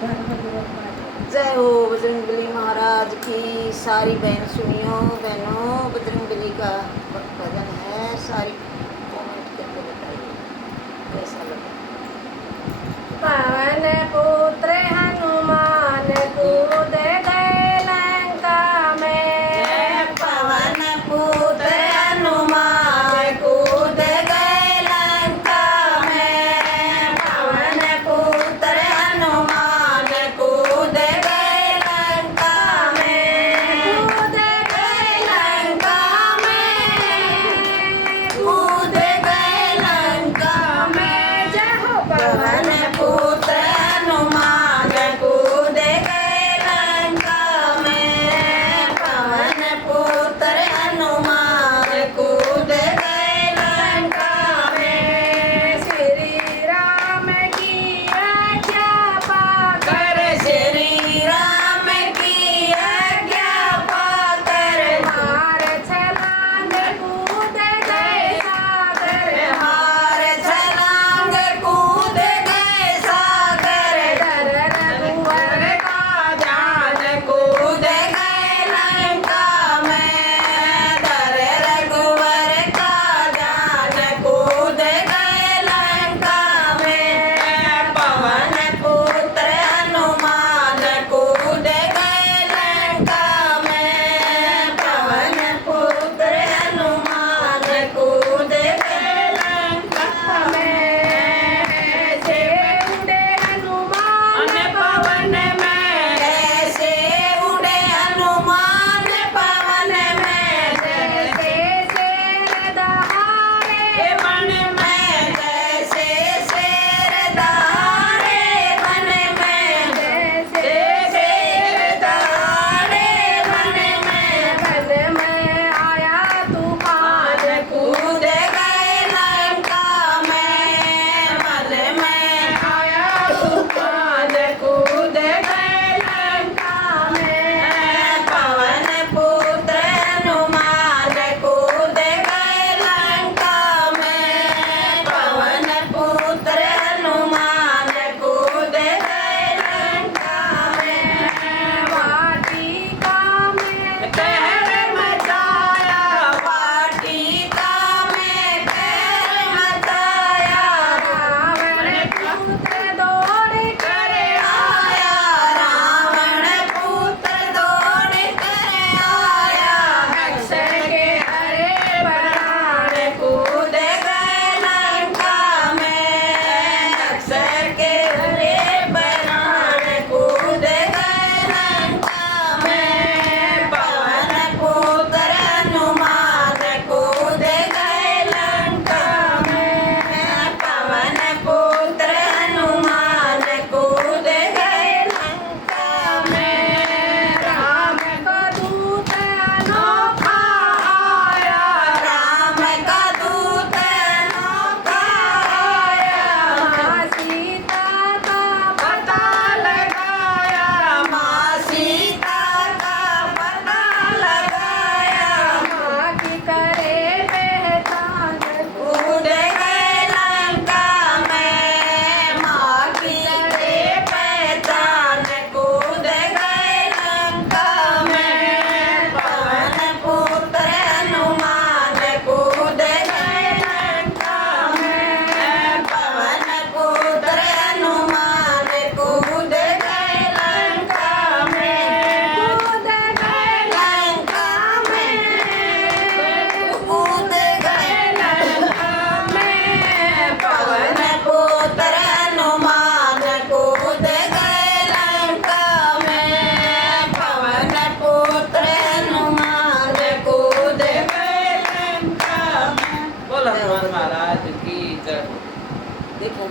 जय हो बजरंगबली महाराज की। सारी बहन सुनियो बहनों, बजरंगबली का भजन है। सारी कमेंट करके बताइए कैसा लगा। पवन पुत्र हनुमान कूद गए लंका में। पवन पुत्र हनुमान कूद गए लंका में। पवन पुत्र हनुमान कूद गए लंका में। कूद गए लंका में। कूद गए लंका में। जय हो पवन पुत्र हनुमान कूद गए लंका में। पवन पुत्र हनुमान कूद गए लंका में। श्री राम की आज्ञा पाकर। श्री राम की आज्ञा पाकर। हार छलांग कूद गए सागर। हार छलांग कूद गए सागर। डर रघुवर का जान कूद गए लंका में। डर रघुवर का जान कूद गए लंका में। पवन पुत्र हनुमान कूद गए लंका में। पवन पुत्र हनुमान कूद गए लंका में। से उड़े हनुमान पवन में। कैसे उड़े हनुमान पवन में। जैसे शेर दहाड़े वन में। जैसे शेर दहाड़े वन में। जैसे शेर दहाड़े वन में। वन में आया तूफान कूद गए लंका में। वन में आया तूफान कूद गए लंका में। पवन पुत्र हनुमान कूद गए लंका में। पवन पुत्र हनुमान कूद गए लंका में। वाटिका में कहर मचाया। वाटिका में कहर मचाया। रावण पुत्र दौड़ कर आया। रावण पुत्र दौड़ कर आया। अक्षर के हरे प्राण कूद गए लंका में। अक्षर के हरे प्राण कूद गए लंका में। पवन पुत्र हनुमान कूद गए लंका में। पवन पुत्र हनुमान कूद गए लंका में। राम का दूत अनोखा आया। राम का दूत अनोखा आया। माँ सीता का पता लगाया। माँ सीता का पता लगाया। माँ की करे पहचान कूद गए लंका में। माँ की पहचान कूद गए लंका में। पवन पुत्र हनुमान कूद गए लंका में। पवन पुत्र हनुमान कूद गए लंका में। कूद गए लंका में। कूद गए लंका में। पवन पुत्र हनुमान कूद गए लंका में। पवन पुत्र हनुमान कूद गए लंका में। बोलो हनुमान महाराज की जय। देखो